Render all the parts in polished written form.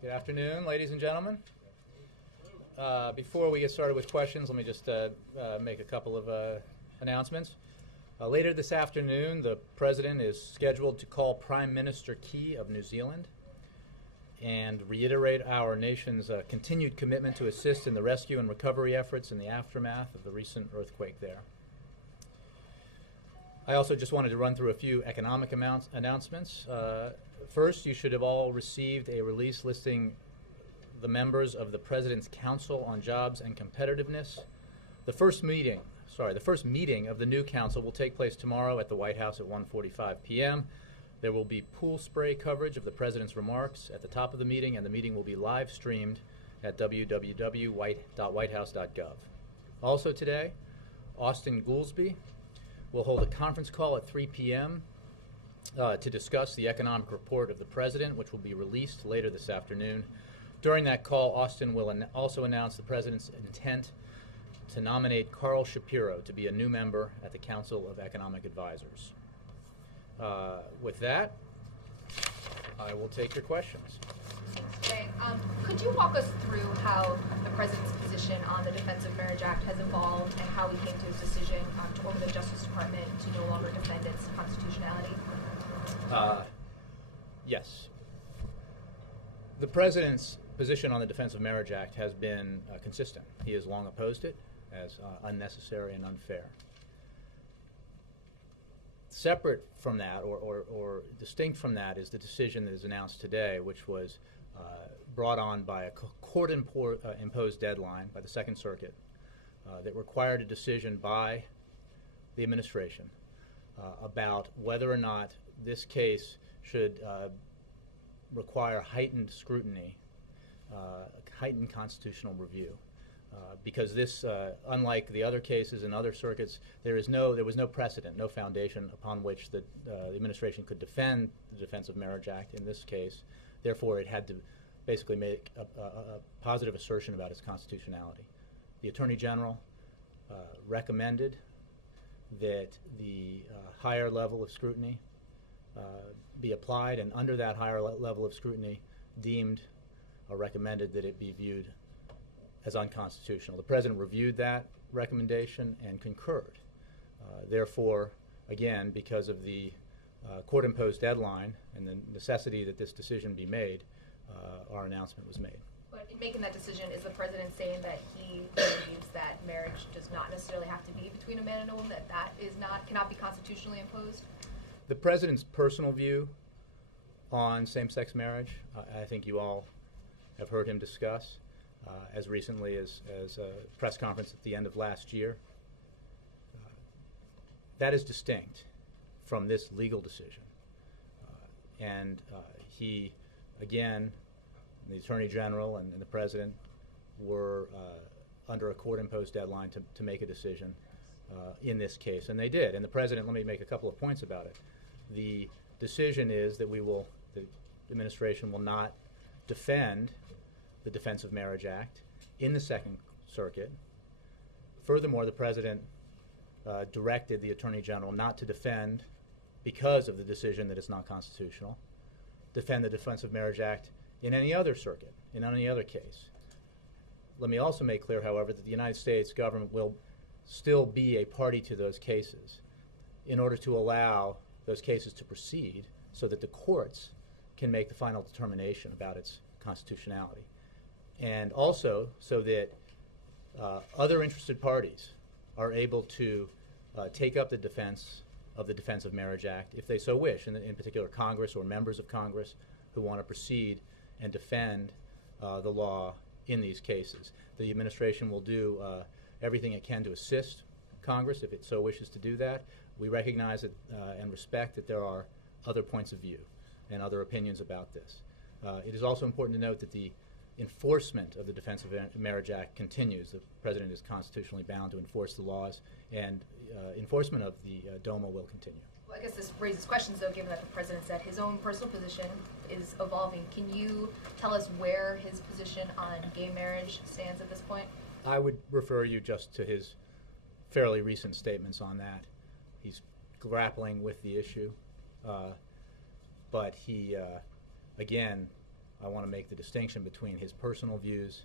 Good afternoon, ladies and gentlemen. Before we get started with questions, let me just make a couple of announcements. Later this afternoon, the President is scheduled to call Prime Minister Key of New Zealand and reiterate our nation's continued commitment to assist in the rescue and recovery efforts in the aftermath of the recent earthquake there. I also just wanted to run through a few economic announcements. First, you should have all received a release listing the members of the President's Council on Jobs and Competitiveness. The first meeting of the new council will take place tomorrow at the White House at 1:45 p.m. There will be pool spray coverage of the President's remarks at the top of the meeting, and the meeting will be live streamed at www.whitehouse.gov. Also today, Austin Goolsbee will hold a conference call at 3 p.m. To discuss the economic report of the President, which will be released later this afternoon. During that call, Austin will also announce the President's intent to nominate Carl Shapiro to be a new member at the Council of Economic Advisors. With that, I will take your questions. Okay. Could you walk us through how the President's position on the Defense of Marriage Act has evolved and how he came to his decision to order the Justice Department to no longer defend its constitutionality? Yes. The President's position on the Defense of Marriage Act has been consistent. He has long opposed it as unnecessary and unfair. Separate from that, or distinct from that, is the decision that is announced today, which was brought on by a court-imposed deadline by the Second Circuit that required a decision by the administration about whether or not this case should require heightened scrutiny, heightened constitutional review. Because this, unlike the other cases in other circuits, there was no precedent, no foundation upon which the administration could defend the Defense of Marriage Act in this case. Therefore, it had to basically make a positive assertion about its constitutionality. The Attorney General recommended that the higher level of scrutiny be applied, and under that higher level of scrutiny, deemed or recommended that it be viewed as unconstitutional. The President reviewed that recommendation and concurred. Therefore, again, because of the court-imposed deadline and the necessity that this decision be made, our announcement was made. But in making that decision, is the President saying that he believes that marriage does not necessarily have to be between a man and a woman, that cannot be constitutionally imposed? The President's personal view on same-sex marriage, I think you all have heard him discuss as recently as a press conference at the end of last year. That is distinct from this legal decision. And he, again, the Attorney General and the President were under a court-imposed deadline to make a decision in this case, and they did. And the President, let me make a couple of points about it. The decision is that the administration will not defend the Defense of Marriage Act in the Second Circuit. Furthermore, the President directed the Attorney General not to defend, because of the decision that it's not constitutional, defend the Defense of Marriage Act in any other circuit, in any other case. Let me also make clear, however, that the United States government will still be a party to those cases in order to allow those cases to proceed so that the courts can make the final determination about its constitutionality. And also so that other interested parties are able to take up the defense of Marriage Act if they so wish, in particular Congress or members of Congress who want to proceed and defend the law in these cases. The administration will do everything it can to assist Congress if it so wishes to do that. We recognize that, and respect that there are other points of view and other opinions about this. It is also important to note that the enforcement of the Defense of Marriage Act continues. The President is constitutionally bound to enforce the laws, and enforcement of the DOMA will continue. Well, I guess this raises questions, though, given that the President said his own personal position is evolving. Can you tell us where his position on gay marriage stands at this point? I would refer you just to his fairly recent statements on that. He's grappling with the issue, but he, again, I want to make the distinction between his personal views,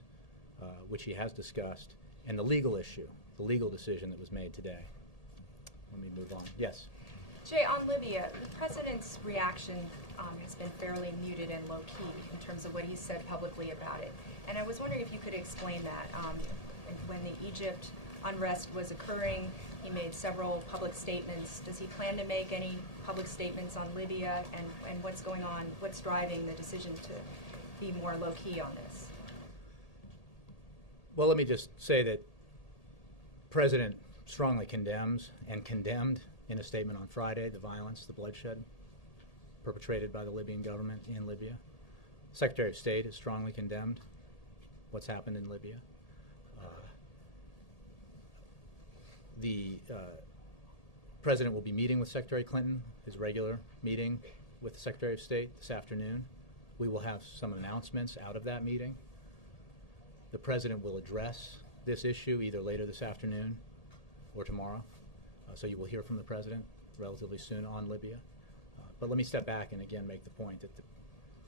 which he has discussed, and the legal issue, the legal decision that was made today. Let me move on. Yes? Jay, on Libya, the president's reaction has been fairly muted and low-key in terms of what he said publicly about it. And I was wondering if you could explain that. When the Egypt unrest was occurring, he made several public statements. Does he plan to make any public statements on Libya, and what's going on, what's driving the decision to be more low-key on this? Well, let me just say that the President strongly condemns and condemned in a statement on Friday the violence, the bloodshed perpetrated by the Libyan government in Libya. The Secretary of State has strongly condemned what's happened in Libya. The President will be meeting with Secretary Clinton, his regular meeting with the Secretary of State this afternoon. We will have some announcements out of that meeting. The President will address this issue either later this afternoon or tomorrow. So you will hear from the President relatively soon on Libya. But let me step back and again make the point that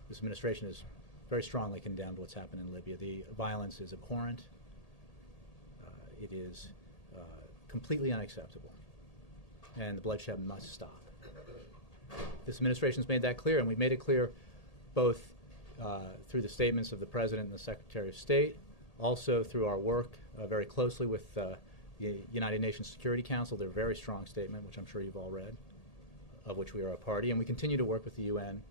this administration has very strongly condemned what's happened in Libya. The violence is abhorrent. It is completely unacceptable. And the bloodshed must stop. This administration has made that clear, and we've made it clear both through the statements of the President and the Secretary of State, also through our work very closely with the United Nations Security Council, their very strong statement, which I'm sure you've all read, of which we are a party. And we continue to work with the UN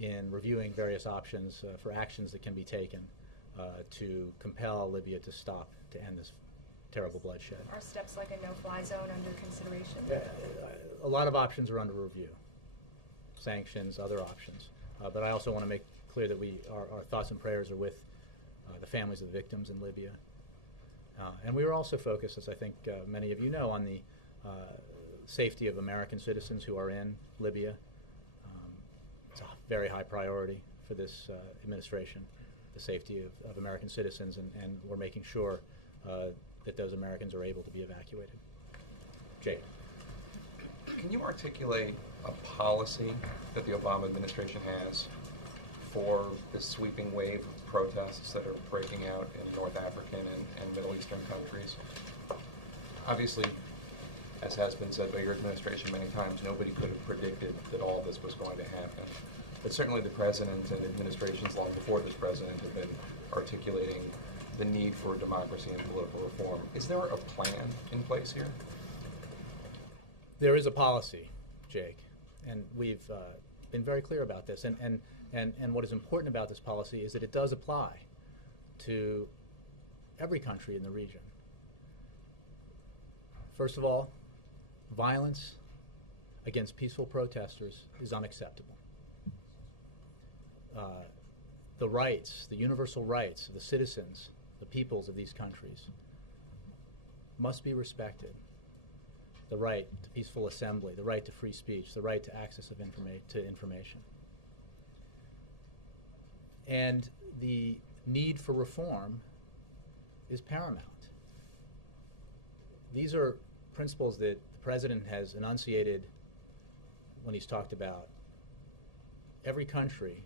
in reviewing various options for actions that can be taken to compel Libya to stop, to end this terrible bloodshed. Are steps like a no-fly zone under consideration? A lot of options are under review. Sanctions, other options. But I also want to make clear that our thoughts and prayers are with the families of the victims in Libya. And we are also focused, as I think many of you know, on the safety of American citizens who are in Libya. It's a very high priority for this administration, the safety of American citizens, and we're making sure that those Americans are able to be evacuated. Jake. Can you articulate a policy that the Obama administration has for this sweeping wave of protests that are breaking out in North African and Middle Eastern countries? Obviously, as has been said by your administration many times, nobody could have predicted that all this was going to happen. But certainly the President and administrations long before this President have been articulating the need for democracy and political reform. Is there a plan in place here? There is a policy, Jake, and we've been very clear about this. And what is important about this policy is that it does apply to every country in the region. First of all, violence against peaceful protesters is unacceptable. The rights, the universal rights of the citizens, the peoples of these countries must be respected. The right to peaceful assembly, the right to free speech, the right to access to information. And the need for reform is paramount. These are principles that the President has enunciated when he's talked about every country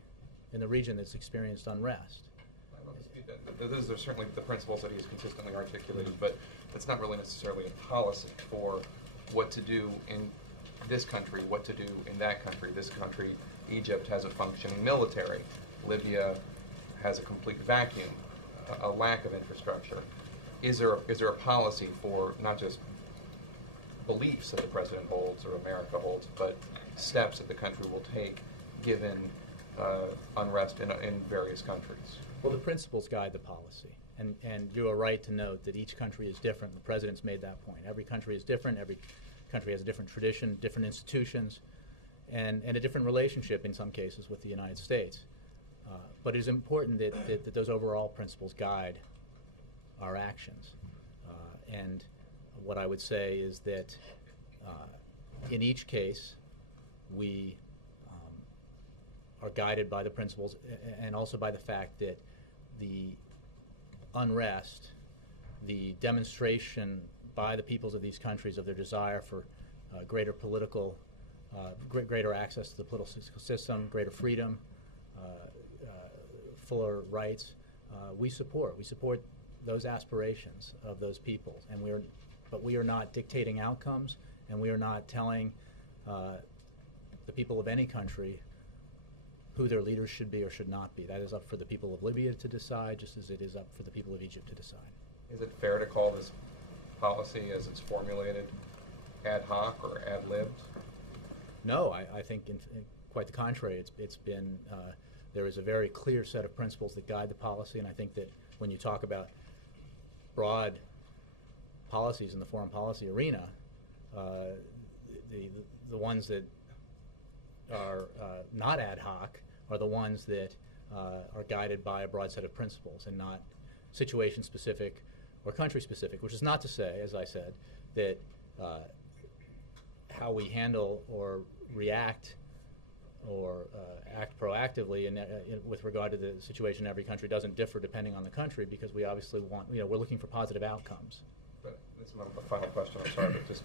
in the region that's experienced unrest. I don't dispute that. Those are certainly the principles that he has consistently articulated, but that's not really necessarily a policy for what to do in this country, what to do in that country. This country, Egypt, has a functioning military. Libya has a complete vacuum, a lack of infrastructure. Is there a policy for not just beliefs that the President holds or America holds, but steps that the country will take given unrest in various countries? Well, the principles guide the policy. And you are right to note that each country is different. The President's made that point. Every country is different. Every country has a different tradition, different institutions, and a different relationship in some cases with the United States. But it is important that those overall principles guide our actions. And what I would say is that in each case, we are guided by the principles and also by the fact that the unrest, the demonstration by the peoples of these countries of their desire for greater political, greater access to the political system, greater freedom, fuller rights, we support those aspirations of those peoples, and but we are not dictating outcomes, and we are not telling the people of any country who their leaders should be or should not be. That is up for the people of Libya to decide, just as it is up for the people of Egypt to decide. Is it fair to call this policy, as it's formulated, ad hoc or ad libbed? No, I think in quite the contrary. It's been there is a very clear set of principles that guide the policy, and I think that when you talk about broad policies in the foreign policy arena, the ones that are not ad hoc are the ones that are guided by a broad set of principles and not situation specific or country specific, which is not to say, as I said, that how we handle or react or act proactively with regard to the situation in every country doesn't differ depending on the country, because we obviously want, we're looking for positive outcomes. But this is my final question, I'm sorry, but just,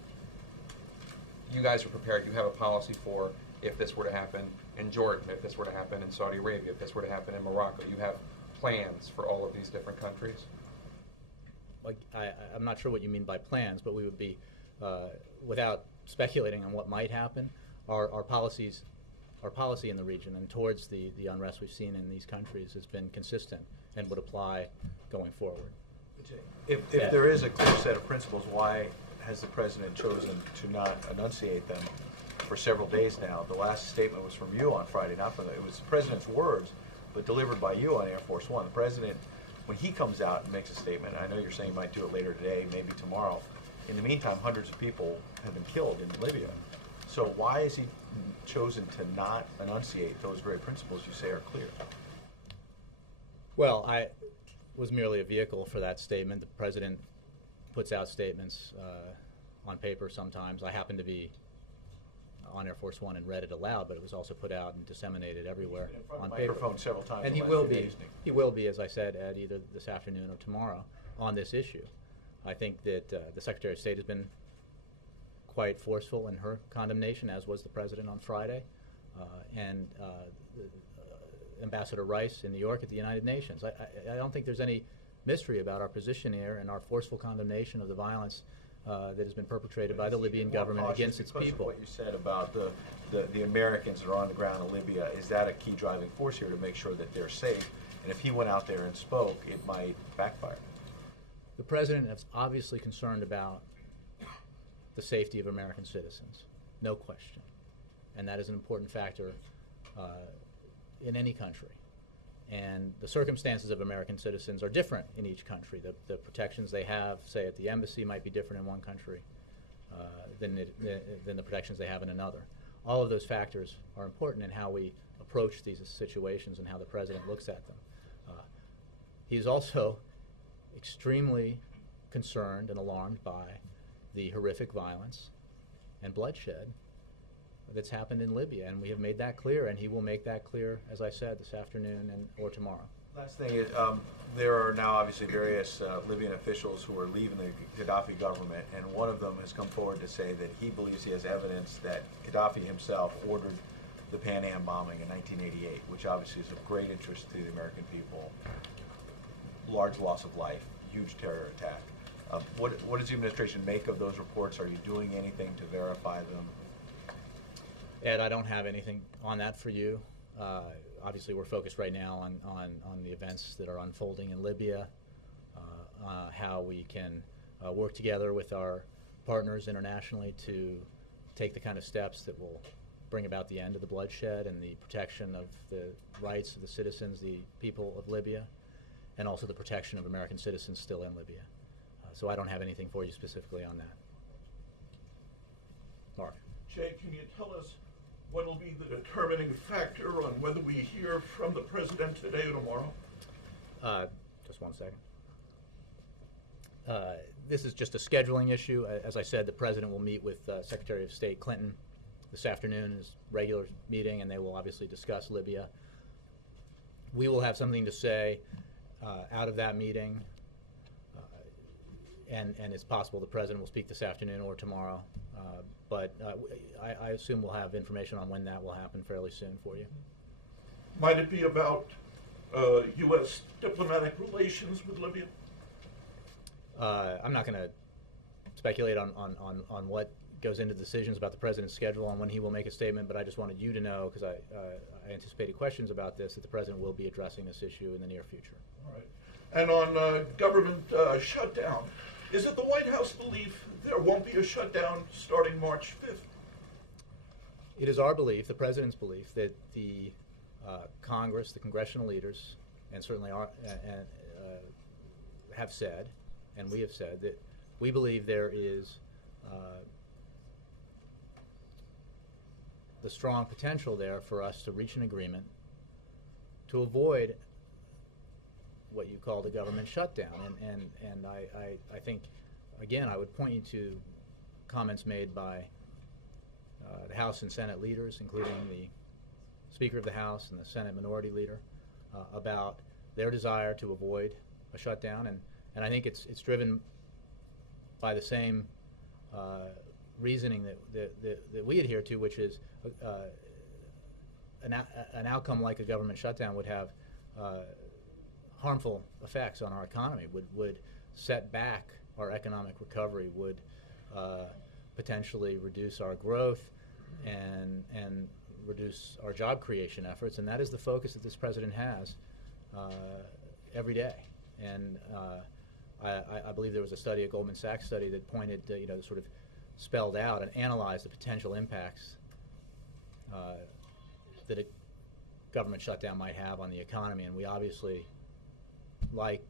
you guys are prepared, you have a policy for if this were to happen in Jordan, if this were to happen in Saudi Arabia, if this were to happen in Morocco, you have plans for all of these different countries? Like, I'm not sure what you mean by plans, but we would be, without speculating on what might happen, our policy in the region and towards the unrest we've seen in these countries has been consistent and would apply going forward. If there is a clear set of principles, why has the President chosen to not enunciate them for several days now? The last statement was from you on Friday, not from it was the President's words, but delivered by you on Air Force One. The President, when he comes out and makes a statement, I know you're saying he might do it later today, maybe tomorrow. In the meantime, hundreds of people have been killed in Libya. So why has he chosen to not enunciate those very principles you say are clear? Well, I was merely a vehicle for that statement. The President puts out statements on paper sometimes. I happened to be on Air Force One and read it aloud, but it was also put out and disseminated everywhere on paper. Microphone several times. And he will be, as I said, at either this afternoon or tomorrow on this issue. I think that the Secretary of State has been quite forceful in her condemnation, as was the President on Friday, and Ambassador Rice in New York at the United Nations. I don't think there's any mystery about our position here and our forceful condemnation of the violence that has been perpetrated by the Libyan government against its people. What you said about the Americans that are on the ground in Libya, is that a key driving force here to make sure that they're safe? And if he went out there and spoke, it might backfire. The President is obviously concerned about the safety of American citizens, no question. And that is an important factor in any country. And the circumstances of American citizens are different in each country. The protections they have, say, at the embassy might be different in one country than the protections they have in another. All of those factors are important in how we approach these situations and how the President looks at them. He's also extremely concerned and alarmed by the horrific violence and bloodshed that's happened in Libya, and we have made that clear, and he will make that clear, as I said, this afternoon or tomorrow. Last thing is, there are now obviously various Libyan officials who are leaving the Gaddafi government, and one of them has come forward to say that he believes he has evidence that Gaddafi himself ordered the Pan Am bombing in 1988, which obviously is of great interest to the American people. Large loss of life, huge terror attack. What does the administration make of those reports? Are you doing anything to verify them? Ed, I don't have anything on that for you. Obviously, we're focused right now on the events that are unfolding in Libya, how we can work together with our partners internationally to take the kind of steps that will bring about the end of the bloodshed and the protection of the rights of the citizens, the people of Libya, and also the protection of American citizens still in Libya. So I don't have anything for you specifically on that. Mark. Jay, can you tell us what will be the determining factor on whether we hear from the President today or tomorrow? Just one second. This is just a scheduling issue. As I said, the President will meet with Secretary of State Clinton this afternoon in his regular meeting, and they will obviously discuss Libya. We will have something to say out of that meeting, and it's possible the President will speak this afternoon or tomorrow. But I assume we'll have information on when that will happen fairly soon for you. Might it be about U.S. diplomatic relations with Libya? I'm not going to speculate on what goes into decisions about the president's schedule on when he will make a statement, but I just wanted you to know, because I anticipated questions about this, that the president will be addressing this issue in the near future. All right. And on government shutdown, is it the White House belief there won't be a shutdown starting March 5th? It is our belief, the president's belief, that the Congress, the congressional leaders, and certainly have said, and we have said, that we believe there is the strong potential there for us to reach an agreement to avoid what you call the government shutdown. And I think, again, I would point you to comments made by the House and Senate leaders, including the Speaker of the House and the Senate Minority Leader, about their desire to avoid a shutdown. And I think it's driven by the same reasoning that we adhere to, which is an outcome like a government shutdown would have harmful effects on our economy, would set back our economic recovery, would potentially reduce our growth and reduce our job creation efforts, and that is the focus that this president has every day. And I believe there was a study, a Goldman Sachs study, that pointed, sort of spelled out and analyzed the potential impacts that a government shutdown might have on the economy, and we obviously, like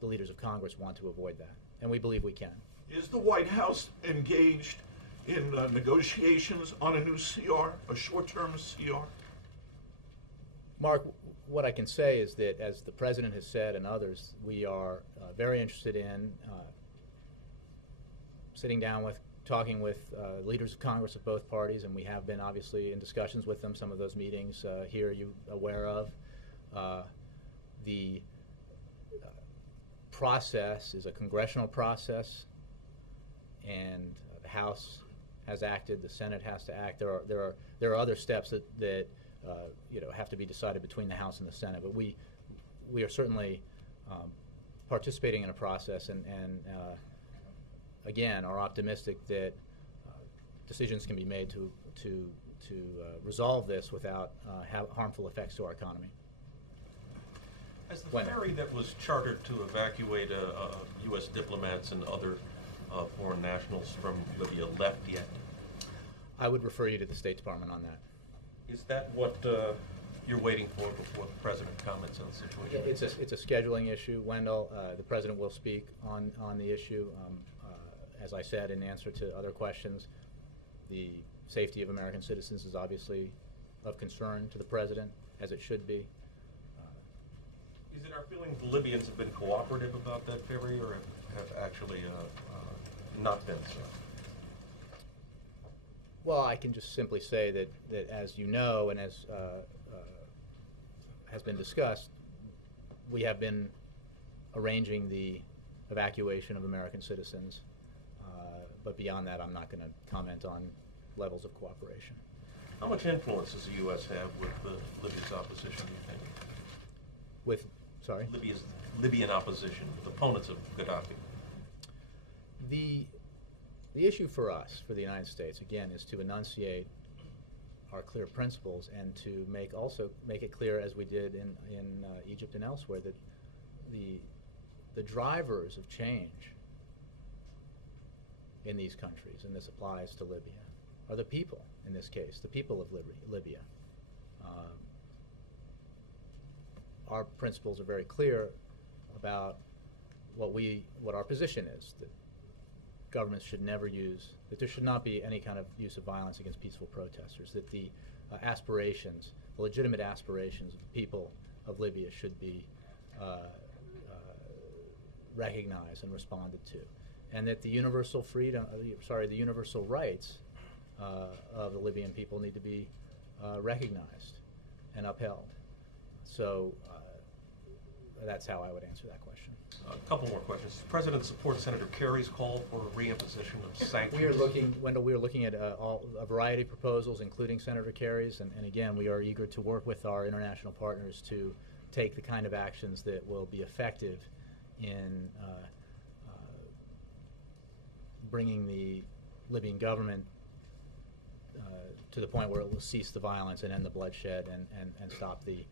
the leaders of Congress, want to avoid that, and we believe we can. Is the White House engaged in negotiations on a new CR, a short-term CR? Mark, what I can say is that, as the president has said and others, we are very interested in sitting down with, talking with leaders of Congress of both parties, and we have been obviously in discussions with them. Some of those meetings here are you aware of. The process is a congressional process, and the House has acted, the Senate has to act. There are other steps that have to be decided between the House and the Senate, but we are certainly participating in a process, and again, are optimistic that decisions can be made to resolve this without harmful effects to our economy. Has the ferry that was chartered to evacuate U.S. diplomats and other foreign nationals from Libya left yet? I would refer you to the State Department on that. Is that what you're waiting for before the president comments on the situation? It's a scheduling issue, Wendell. The president will speak on the issue. As I said in answer to other questions, the safety of American citizens is obviously of concern to the president, as it should be. Is it our feeling the Libyans have been cooperative about that ferry, or have actually not been so? Well, I can just simply say that as you know, and as has been discussed, we have been arranging the evacuation of American citizens. But beyond that, I'm not going to comment on levels of cooperation. How much influence does the U.S. have with Libya's opposition, do you think? With, sorry? Libyan opposition, with opponents of Gaddafi. The issue for us, for the United States, again, is to enunciate our clear principles and to make it clear, as we did in Egypt and elsewhere, that the drivers of change in these countries, and this applies to Libya, are the people, in this case, the people of Libya. Our principles are very clear about what our position is, that governments should never use, that there should not be any kind of use of violence against peaceful protesters, that the aspirations, the legitimate aspirations of the people of Libya should be recognized and responded to, and that the universal the universal rights of the Libyan people need to be recognized and upheld. So, that's how I would answer that question. A couple more questions. Does the President support Senator Kerry's call for a reimposition of sanctions? We are looking, Wendell, we are looking at a variety of proposals, including Senator Kerry's, and again, we are eager to work with our international partners to take the kind of actions that will be effective in bringing the Libyan government to the point where it will cease the violence and end the bloodshed and stop the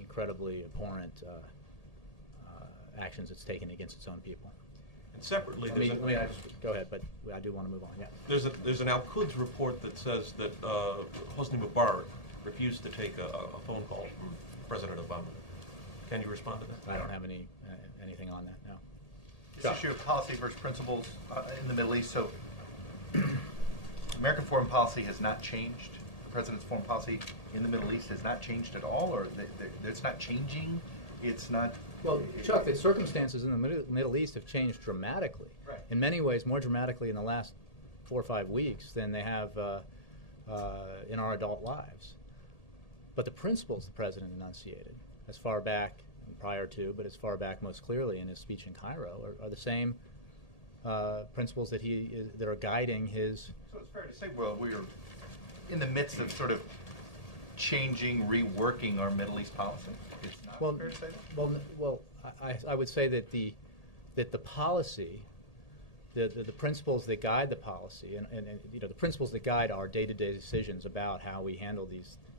incredibly abhorrent actions it's taken against its own people. And separately, Go ahead, but I do want to move on. Yeah. there's an Al-Quds report that says that Hosni Mubarak refused to take a phone call from President Obama. Can you respond to that? I don't have anything on that. No. This issue of policy versus principles in the Middle East. So, American foreign policy has not changed. The president's foreign policy in the Middle East has not changed at all, or it's not changing. It's not. Well, Chuck, the circumstances in the Middle East have changed dramatically. Right. In many ways, more dramatically in the last 4 or 5 weeks than they have in our adult lives. But the principles the president enunciated, as far back and prior to, but as far back most clearly in his speech in Cairo, are the same principles that that are guiding his. So it's fair to say, well, we are in the midst of sort of changing, reworking our Middle East policy. It's not fair to say that? Well, I would say that the policy, the principles that guide the policy, and the principles that guide our day-to-day decisions about how we handle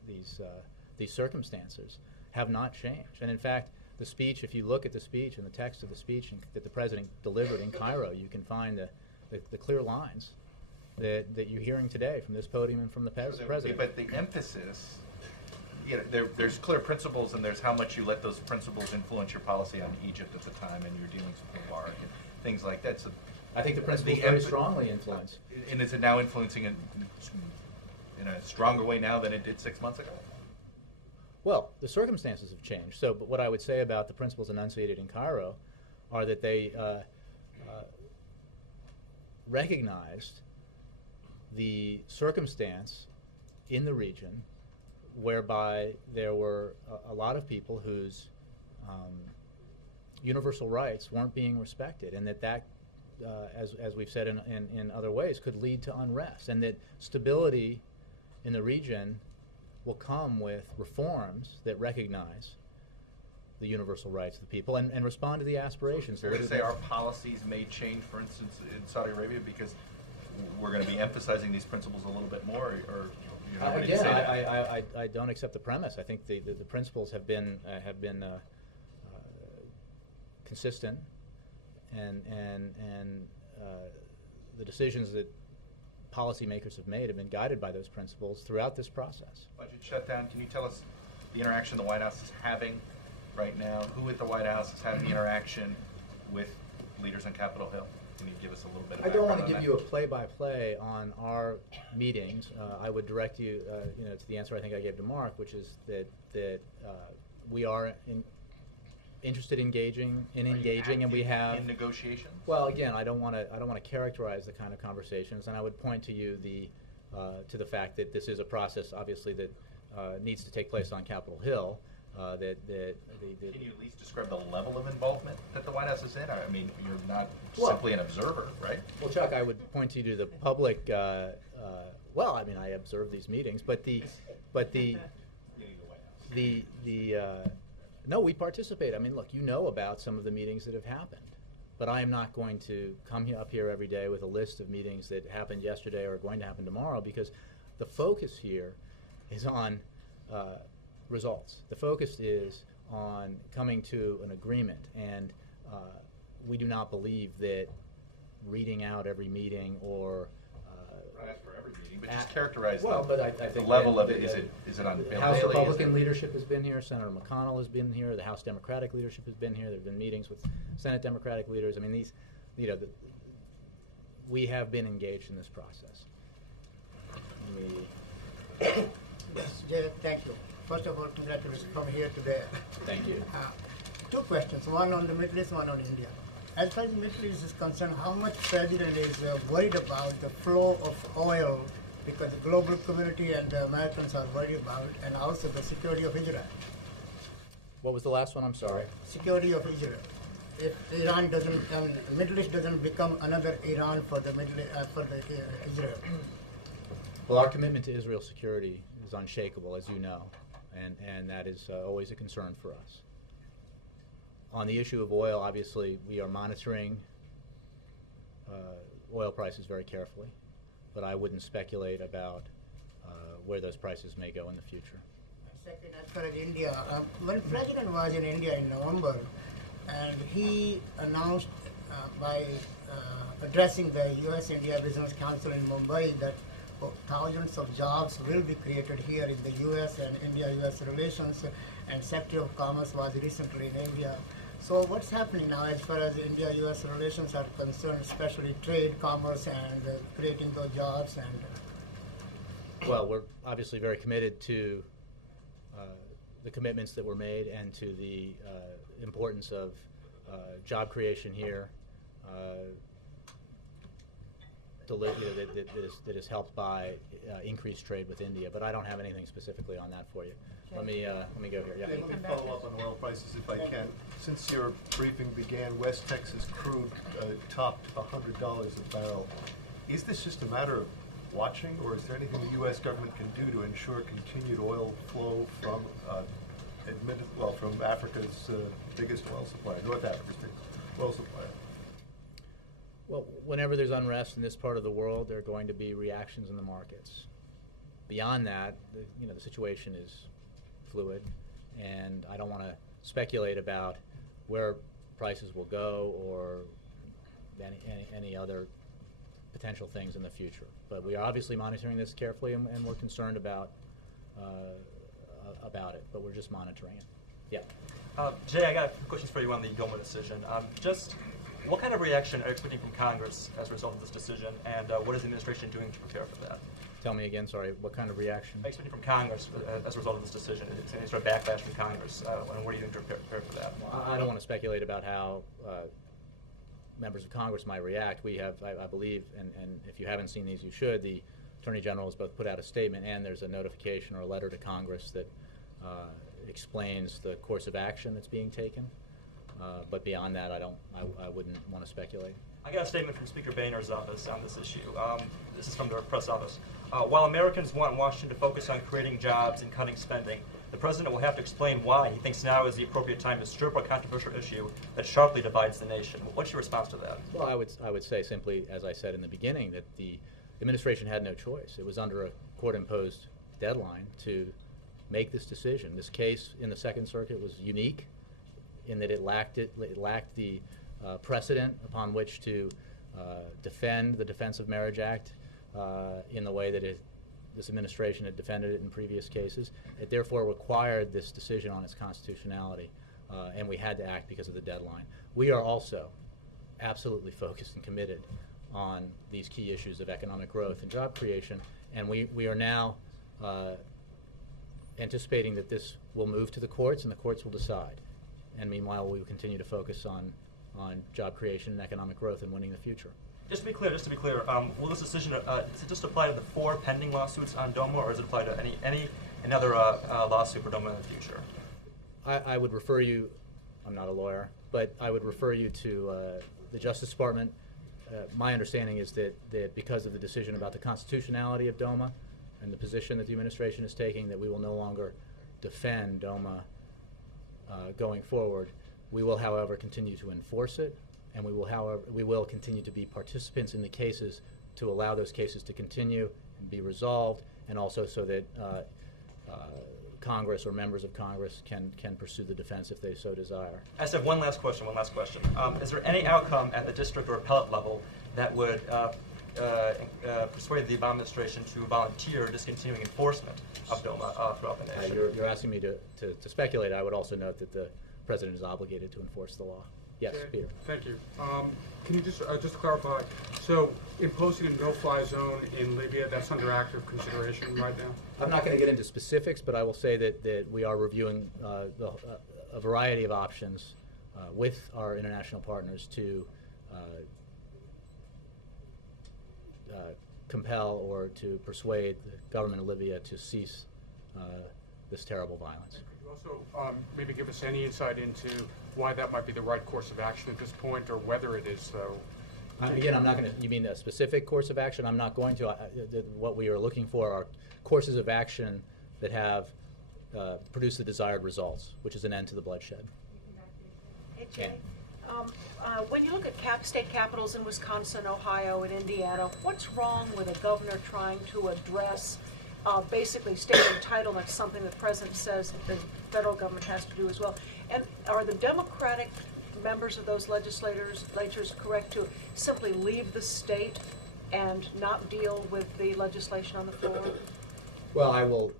these circumstances have not changed. And in fact, the speech, if you look at the speech and the text of the speech that the president delivered in Cairo, you can find the clear lines that you're hearing today from this podium and from the president. But the emphasis, there's clear principles, and there's how much you let those principles influence your policy on Egypt at the time and your dealings with Mubarak and things like that. So I think the principles very strongly influence. And is it now influencing in a stronger way now than it did 6 months ago? Well, the circumstances have changed. So, but what I would say about the principles enunciated in Cairo are that they recognized the circumstance in the region whereby there were a lot of people whose universal rights weren't being respected, and that as we've said in other ways, could lead to unrest, and that stability in the region will come with reforms that recognize the universal rights of the people and respond to the aspirations. So fair to say our policies may change, for instance, in Saudi Arabia, because we're going to be emphasizing these principles a little bit more, or you're not ready to say that? I don't accept the premise. I think the principles have been consistent, and the decisions that policymakers have made have been guided by those principles throughout this process. Budget shutdown. Can you tell us the interaction the White House is having right now? Who at the White House is having the interaction with leaders on Capitol Hill? Can you give us a little bit of I don't background want to on give that? you a play-by-play on our meetings. I would direct you, to the answer I think I gave to Mark, which is that we are interested in engaging, and we have in negotiations. Well, again, I don't want to characterize the kind of conversations, and I would point to you to the fact that this is a process, obviously, that needs to take place on Capitol Hill. Can you at least describe the level of involvement that the White House is in? I mean, you're not Well, simply an observer, right? Well, Chuck, I would point you to the public. Well, I mean, I observe these meetings, no, we participate. I mean, look, you know about some of the meetings that have happened, but I am not going to come up here every day with a list of meetings that happened yesterday or are going to happen tomorrow, because the focus here is on results. The focus is on coming to an agreement, and we do not believe that reading out every meeting or Not ask for every meeting, but just characterize I the think level of it. that Is it on the House Republican leadership has been here. Senator McConnell has been here. The House Democratic leadership has been here. There have been meetings with Senate Democratic leaders. I mean, we have been engaged in this process. Yes, Jay, thank you. First of all, congratulations from here to there. Thank you. Two questions, one on the Middle East, one on India. As far as the Middle East is concerned, how much President is worried about the flow of oil, because the global community and the Americans are worried about, and also the security of Israel? What was the last one? I'm sorry. Security of Israel. If Iran doesn't, Middle East doesn't become another Iran for the Israel. Well, our commitment to Israel's security is unshakable, as you know, and that is always a concern for us. On the issue of oil, obviously, we are monitoring oil prices very carefully, but I wouldn't speculate about where those prices may go in the future. Second, as far as India, when President was in India in November, and he announced by addressing the U.S.-India Business Council in Mumbai that thousands of jobs will be created here in the U.S. and India-U.S. relations, and Secretary of Commerce was recently in India. So what's happening now as far as India-U.S. relations are concerned, especially trade, commerce, and creating those jobs? And Well, we're obviously very committed to the commitments that were made and to the importance of job creation here that is helped by increased trade with India. But I don't have anything specifically on that for you. Let me go here. Yeah. Let me follow up on oil prices if I can. Since your briefing began, West Texas crude topped $100 a barrel. Is this just a matter of watching, or is there anything the U.S. government can do to ensure continued oil flow from from Africa's biggest oil supplier, North Africa's biggest oil supplier? Well, whenever there's unrest in this part of the world, there are going to be reactions in the markets. Beyond that, the situation is fluid, and I don't want to speculate about where prices will go or any other potential things in the future. But we are obviously monitoring this carefully, and we're concerned about it. But we're just monitoring it. Yeah. Jay, I got a few questions for you on the DOMA decision. Just what kind of reaction are you expecting from Congress as a result of this decision, and what is the administration doing to prepare for that? Tell me again, sorry, what kind of reaction? Are you expecting from Congress as a result of this decision? Is there any sort of backlash from Congress, and what are you doing to prepare for that? Well, I don't want to speculate about how members of Congress might react. We have, I believe, and if you haven't seen these, you should, the Attorney General has both put out a statement and there's a notification or a letter to Congress that explains the course of action that's being taken. But beyond that, I wouldn't want to speculate. I got a statement from Speaker Boehner's office on this issue. This is from the press office. While Americans want Washington to focus on creating jobs and cutting spending, the President will have to explain why he thinks now is the appropriate time to stir up a controversial issue that sharply divides the nation. What's your response to that? Well, I would say simply, as I said in the beginning, that the administration had no choice. It was under a court-imposed deadline to make this decision. This case in the Second Circuit was unique in that it lacked the precedent upon which to defend the Defense of Marriage Act in the way that this administration had defended it in previous cases. It therefore required this decision on its constitutionality, and we had to act because of the deadline. We are also absolutely focused and committed on these key issues of economic growth and job creation, and we are now anticipating that this will move to the courts and the courts will decide. And meanwhile, we will continue to focus on job creation and economic growth and winning the future. Just to be clear, will this decision does it just apply to the 4 pending lawsuits on DOMA, or does it apply to another lawsuit for DOMA in the future? I would refer you. I'm not a lawyer, but I would refer you to the Justice Department. My understanding is that because of the decision about the constitutionality of DOMA and the position that the administration is taking, that we will no longer defend DOMA going forward. We will, however, continue to enforce it, and we will continue to be participants in the cases to allow those cases to continue and be resolved, and also so that Congress or members of Congress can pursue the defense if they so desire. I just have one last question. Is there any outcome at the district or appellate level that would persuade the Obama administration to volunteer discontinuing enforcement of DOMA throughout the nation? You're asking me to speculate. I would also note that the President is obligated to enforce the law. Yes, okay. Peter. Thank you. Can you just to clarify, so imposing a no-fly zone in Libya, that's under active consideration right now? I'm not going to get into specifics, but I will say that we are reviewing a variety of options with our international partners to compel or to persuade the government of Libya to cease this terrible violence. Could you also maybe give us any insight into why that might be the right course of action at this point, or whether it is so? Again, I'm not going to, you mean a specific course of action? I'm not going to. What we are looking for are courses of action that have produced the desired results, which is an end to the bloodshed. Hey, Jay. When you look at state capitals in Wisconsin, Ohio, and Indiana, what's wrong with a governor trying to address basically state entitlement, something the president says that the federal government has to do as well? And are the Democratic members of those legislatures correct to simply leave the state and not deal with the legislation on the floor? Well, I will,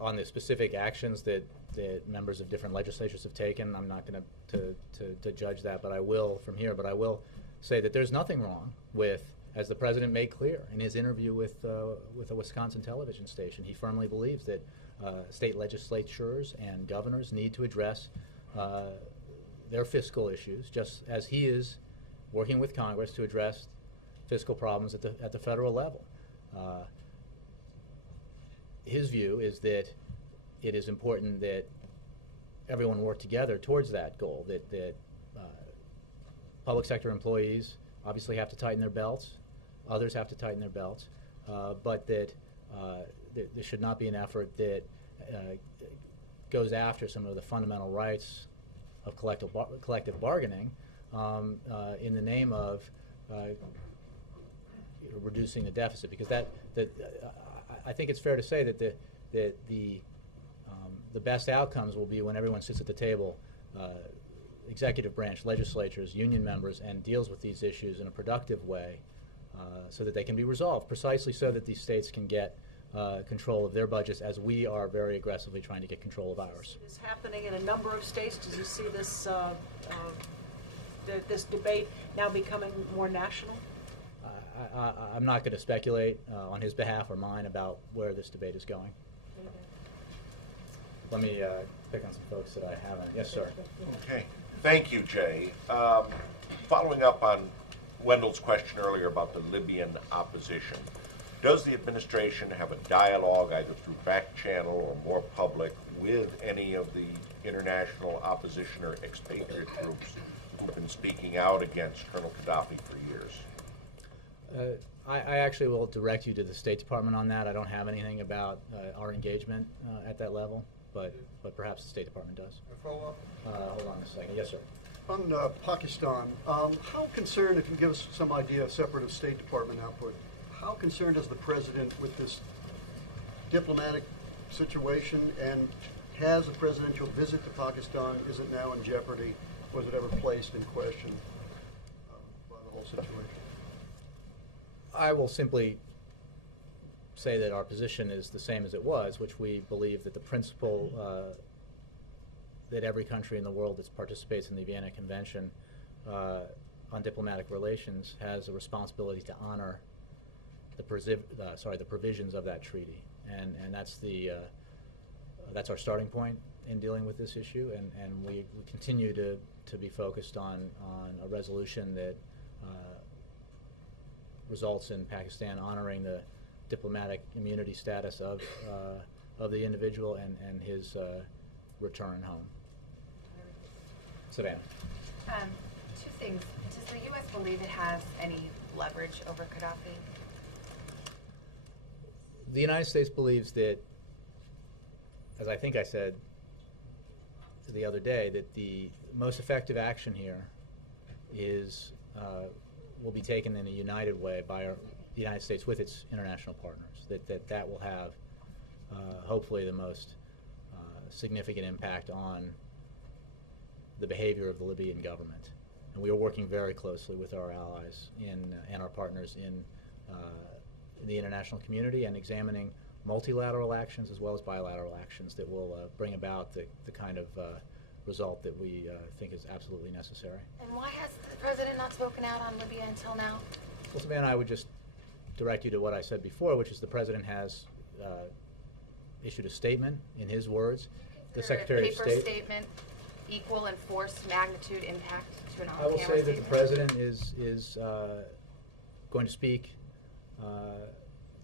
on the specific actions that members of different legislatures have taken, I'm not going to judge that, but I will from here. But I will say that there's nothing wrong with, as the president made clear in his interview with a Wisconsin television station, he firmly believes that state legislatures and governors need to address their fiscal issues, just as he is working with Congress to address fiscal problems at the federal level. His view is that it is important that everyone work together towards that goal, that public sector employees obviously have to tighten their belts, others have to tighten their belts, but that there should not be an effort that goes after some of the fundamental rights of collective bargaining in the name of reducing the deficit, because I think it's fair to say that the best outcomes will be when everyone sits at the table, executive branch, legislatures, union members, and deals with these issues in a productive way so that they can be resolved, precisely so that these states can get control of their budgets, as we are very aggressively trying to get control of ours. Is this happening in a number of states? Does you see this this debate now becoming more national? I'm not going to speculate on his behalf or mine about where this debate is going. Let me pick on some folks that I haven't. Yes, sir. Okay. Thank you, Jay. Following up on Wendell's question earlier about the Libyan opposition, does the administration have a dialogue, either through back channel or more public, with any of the international opposition or expatriate groups who've been speaking out against Colonel Gaddafi for years? I actually will direct you to the State Department on that. I don't have anything about our engagement at that level, but perhaps the State Department does. A follow-up? Hold on a second. Yes, sir. On Pakistan, how concerned, if you give us some idea separate of State Department output, how concerned is the president with this diplomatic situation, and has a presidential visit to Pakistan, is it now in jeopardy? Was it ever placed in question by the whole situation? I will simply say that our position is the same as it was, which we believe that the principle that every country in the world that participates in the Vienna Convention on diplomatic relations has a responsibility to honor the provisions of that treaty, and that's our starting point in dealing with this issue, and we continue to be focused on a resolution that results in Pakistan honoring the diplomatic immunity status of the individual and his return home. Savannah. Two things. Does the U.S. believe it has any leverage over Gaddafi? The United States believes that, as I think I said the other day, that the most effective action here is will be taken in a united way by the United States with its international partners. That will have hopefully the most significant impact on the behavior of the Libyan government. And we are working very closely with our allies and our partners in the international community, and examining multilateral actions as well as bilateral actions that will bring about the kind of result that we think is absolutely necessary. And why has the president not spoken out on Libya until now? Well, Savannah, I would just direct you to what I said before, which is the president has issued a statement in his words. The Secretary of State. A paper statement equal in force, magnitude, impact to an on-camera statement? I will say that the president is going to speak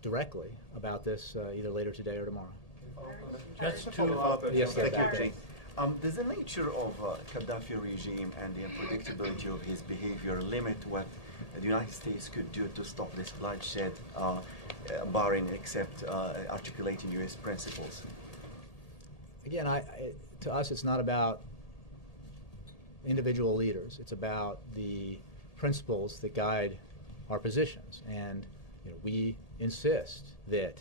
directly about this either later today or tomorrow. Just to Yes, sir. Secretary, does the nature of Gaddafi regime and the unpredictability of his behavior limit what the United States could do to stop this bloodshed, barring except articulating U.S. principles? Again, to us, it's not about individual leaders. It's about the principles that guide our positions, and we insist that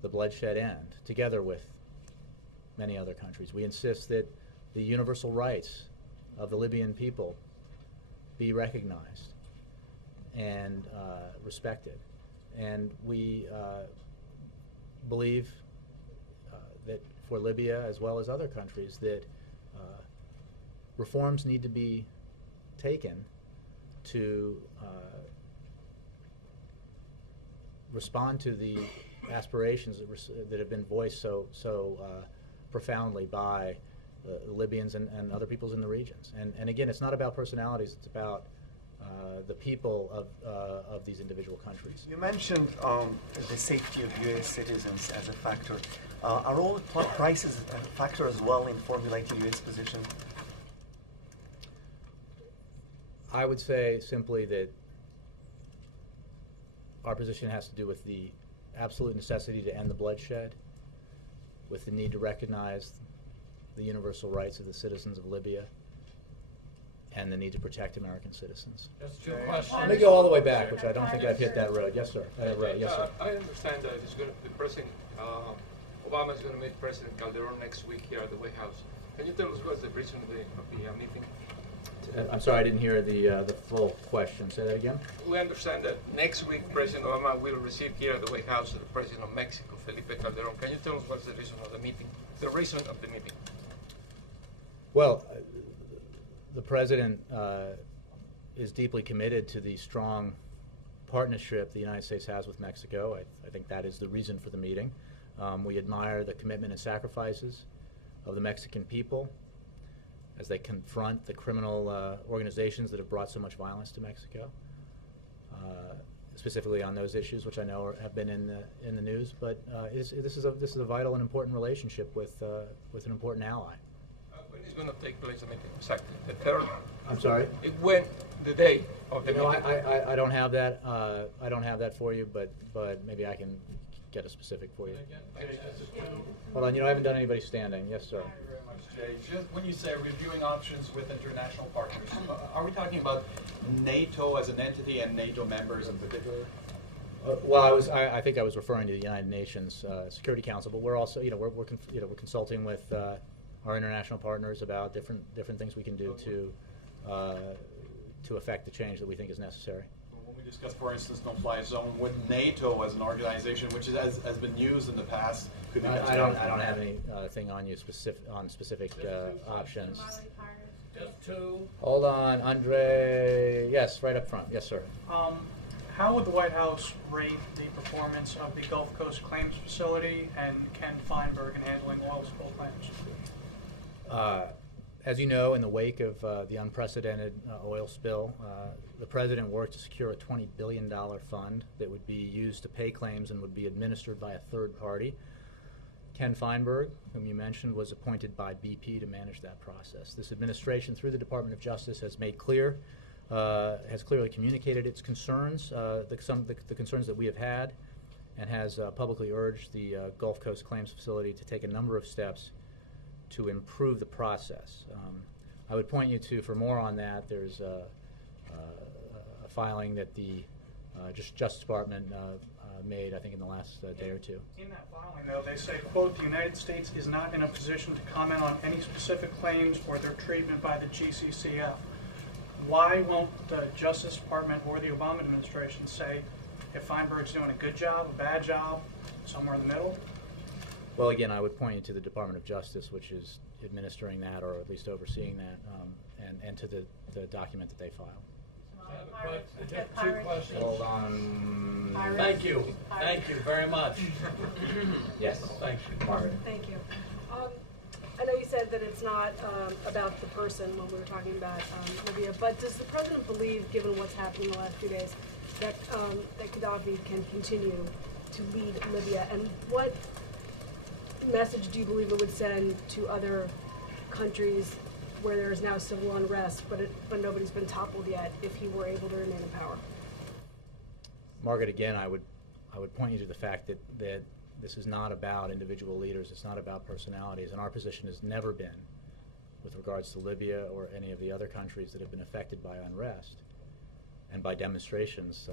the bloodshed end, together with many other countries. We insist that the universal rights of the Libyan people be recognized and respected. And we believe that for Libya, as well as other countries, that reforms need to be taken to respond to the aspirations that have been voiced so profoundly by the Libyans and other peoples in the regions. And again, it's not about personalities, it's about the people of these individual countries. You mentioned the safety of U.S. citizens as a factor. Are all prices a factor as well in formulating U.S. position? I would say simply that our position has to do with the absolute necessity to end the bloodshed, with the need to recognize the universal rights of the citizens of Libya, and the need to protect American citizens. Just two questions. Let me go all the way back, which I don't think I've hit that road. Yes, sir. Yes, sir. I understand that the President Obama is going to meet President Calderon next week here at the White House. Can you tell us what's the reason of the meeting? I'm sorry, I didn't hear the full question. Say that again. We understand that next week President Obama will receive here at the White House the President of Mexico, Felipe Calderon. Can you tell us what's the reason of the meeting? The reason of the meeting. Well, the President is deeply committed to the strong partnership the United States has with Mexico. I think that is the reason for the meeting. We admire the commitment and sacrifices of the Mexican people as they confront the criminal organizations that have brought so much violence to Mexico, specifically on those issues, which I know have been in the news. But this is a vital and important relationship with an important ally. When is going to take place the meeting? Exactly. The third. I'm sorry. When the day of the meeting? I don't have that. I don't have that for you, but maybe I can get a specific for you. Hold on. I haven't done anybody standing. Yes, sir. Thank you very much, Jay. Just when you say reviewing options with international partners, are we talking about NATO as an entity and NATO members in particular? Well, I think I was referring to the United Nations Security Council, but we're also, we're consulting with our international partners about different things we can do to affect the change that we think is necessary. When we discuss, for instance, no-fly zone, would NATO as an organization, which has been used in the past, could be I don't have anything on you specific options. Just two. Hold on, Andre. Yes, right up front. Yes, sir. How would the White House rate the performance of the Gulf Coast Claims Facility and Ken Feinberg in handling oil spill claims? As you know, in the wake of the unprecedented oil spill, the President worked to secure a $20 billion fund that would be used to pay claims and would be administered by a third party. Ken Feinberg, whom you mentioned, was appointed by BP to manage that process. This administration, through the Department of Justice, has made clear, has clearly communicated its concerns, the concerns that we have had, and has publicly urged the Gulf Coast Claims Facility to take a number of steps to improve the process. I would point you to, for more on that, there's a filing that the Justice Department made, I think, in the last day or two. In that filing, though, they say, quote, "The United States is not in a position to comment on any specific claims or their treatment by the GCCF." Why won't the Justice Department or the Obama administration say if Feinberg's doing a good job, a bad job, somewhere in the middle? Well, again, I would point you to the Department of Justice, which is administering that, or at least overseeing that, and to the document that they file. Two questions. Hold on. Thank you. Thank you very much. Yes. Thank you. Margaret. Thank you. I know you said that it's not about the person when we were talking about Libya, but does the President believe, given what's happened in the last few days, that Gaddafi can continue to lead Libya? And what message do you believe it would send to other countries where there is now civil unrest, but nobody's been toppled yet, if he were able to remain in power? Margaret, again, I would point you to the fact that this is not about individual leaders. It's not about personalities, and our position has never been, with regards to Libya or any of the other countries that have been affected by unrest and by demonstrations,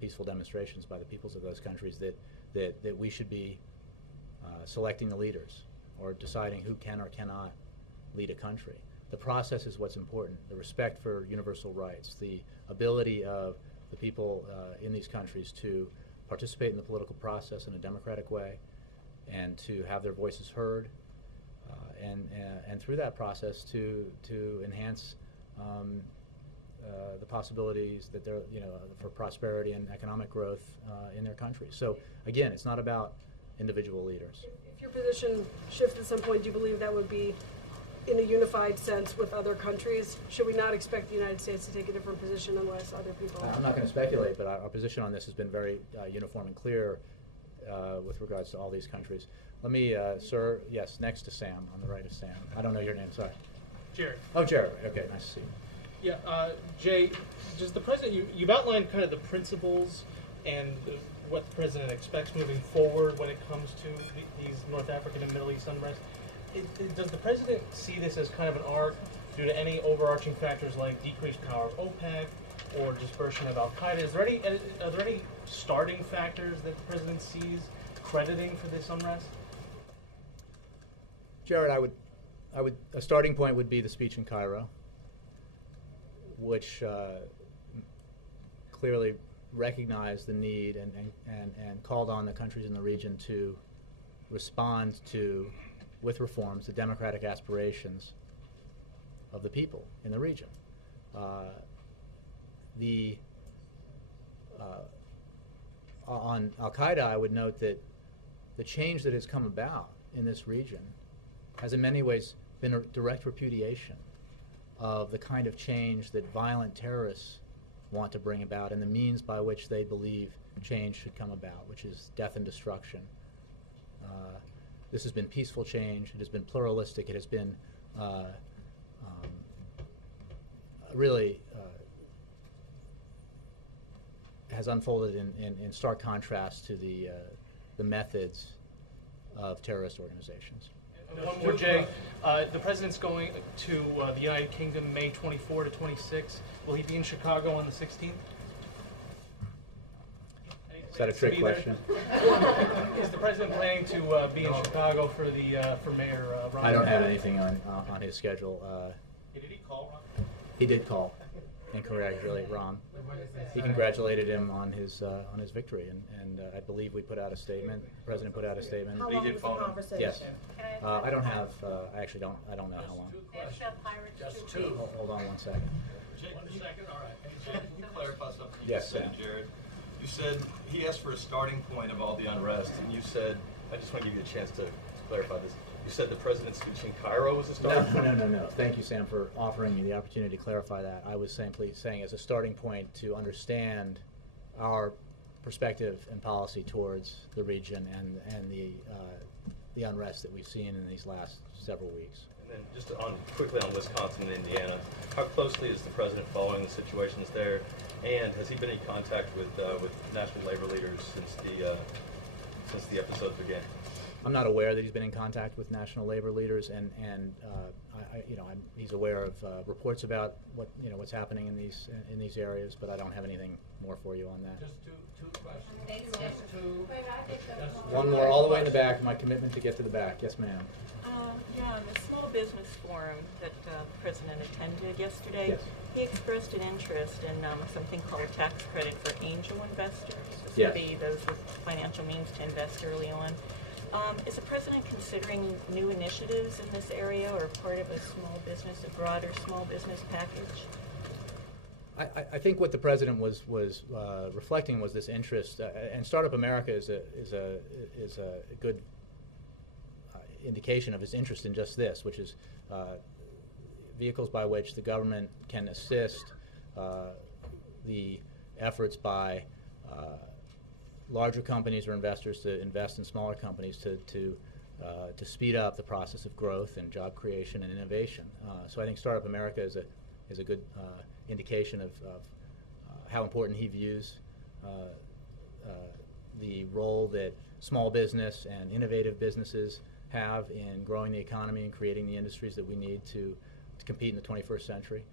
peaceful demonstrations by the peoples of those countries, that we should be selecting the leaders or deciding who can or cannot lead a country. The process is what's important. The respect for universal rights, the ability of the people in these countries to participate in the political process in a democratic way and to have their voices heard, and through that process to enhance the possibilities that they're, for prosperity and economic growth in their countries. So again, it's not about individual leaders. If your position shifts at some point, do you believe that would be in a unified sense with other countries? Should we not expect the United States to take a different position unless other people? I'm not going to speculate, but our position on this has been very uniform and clear with regards to all these countries. Let me, sir, yes, next to Sam, on the right of Sam. I don't know your name, sorry. Jared. Oh, Jared, okay, nice to see you. Yeah, Jay, does the president, you've outlined kind of the principles and what the president expects moving forward when it comes to these North African and Middle East unrest. Does the president see this as kind of an arc due to any overarching factors like decreased power of OPEC or dispersion of Al-Qaeda? Are there any starting factors that the president sees crediting for this unrest? Jared, a starting point would be the speech in Cairo, which clearly recognized the need and called on the countries in the region to respond to, with reforms, the democratic aspirations of the people in the region. On Al-Qaeda, I would note that the change that has come about in this region has in many ways been a direct repudiation of the kind of change that violent terrorists want to bring about and the means by which they believe change should come about, which is death and destruction. This has been peaceful change. It has been pluralistic. It has been really has unfolded in stark contrast to the methods of terrorist organizations. One more, Jay. The president's going to the United Kingdom May 24 to 26. Will he be in Chicago on the 16th? Is that a trick question? Is the president planning to be in Chicago for Mayor Ron? I don't have anything on his schedule. Did he call Ron? He did call and congratulate Ron. He congratulated him on his victory, and I believe we put out a statement. The president put out a statement. How long was the conversation? Yes. I don't have. I actually don't. I don't know how long. Just two. Hold on 1 second. Jay, 1 second, all right. Jay, can you clarify something you Yes, said, Sam. Jared? You said he asked for a starting point of all the unrest, and you said, I just want to give you a chance to clarify this. You said the president's speech in Cairo was a starting point? No. Thank you, Sam, for offering me the opportunity to clarify that. I was simply saying as a starting point to understand our perspective and policy towards the region and the unrest that we've seen in these last several weeks. And then just quickly on Wisconsin and Indiana, how closely is the president following the situations there? And has he been in contact with national labor leaders since the episode began? I'm not aware that he's been in contact with national labor leaders, and he's aware of reports about what's happening in these areas, but I don't have anything more for you on that. Just two questions. Thanks, Just two. One more all the way in the back. My commitment to get to the back. Yes, ma'am. Yeah, the small business forum that the president attended yesterday, Yes. he expressed an interest in something called tax credit for angel investors. This Yes. would be those with financial means to invest early on. Is the president considering new initiatives in this area or part of a broader small business package? I think what the president was reflecting was this interest, and Startup America is a good indication of his interest in just this, which is vehicles by which the government can assist the efforts by larger companies or investors to invest in smaller companies to to speed up the process of growth and job creation and innovation. So I think Startup America is a good indication of how important he views the role that small business and innovative businesses have in growing the economy and creating the industries that we need to compete in the 21st century.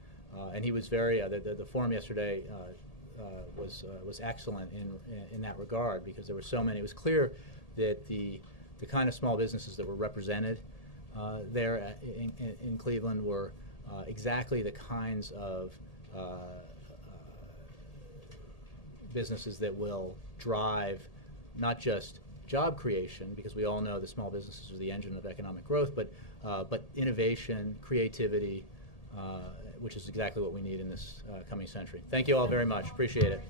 And he was very, the forum yesterday was excellent in that regard, because there were so many. It was clear that the kind of small businesses that were represented there in Cleveland were exactly the kinds of businesses that will drive not just job creation, because we all know that small businesses are the engine of economic growth, but innovation, creativity, which is exactly what we need in this coming century. Thank you all very much. Appreciate it.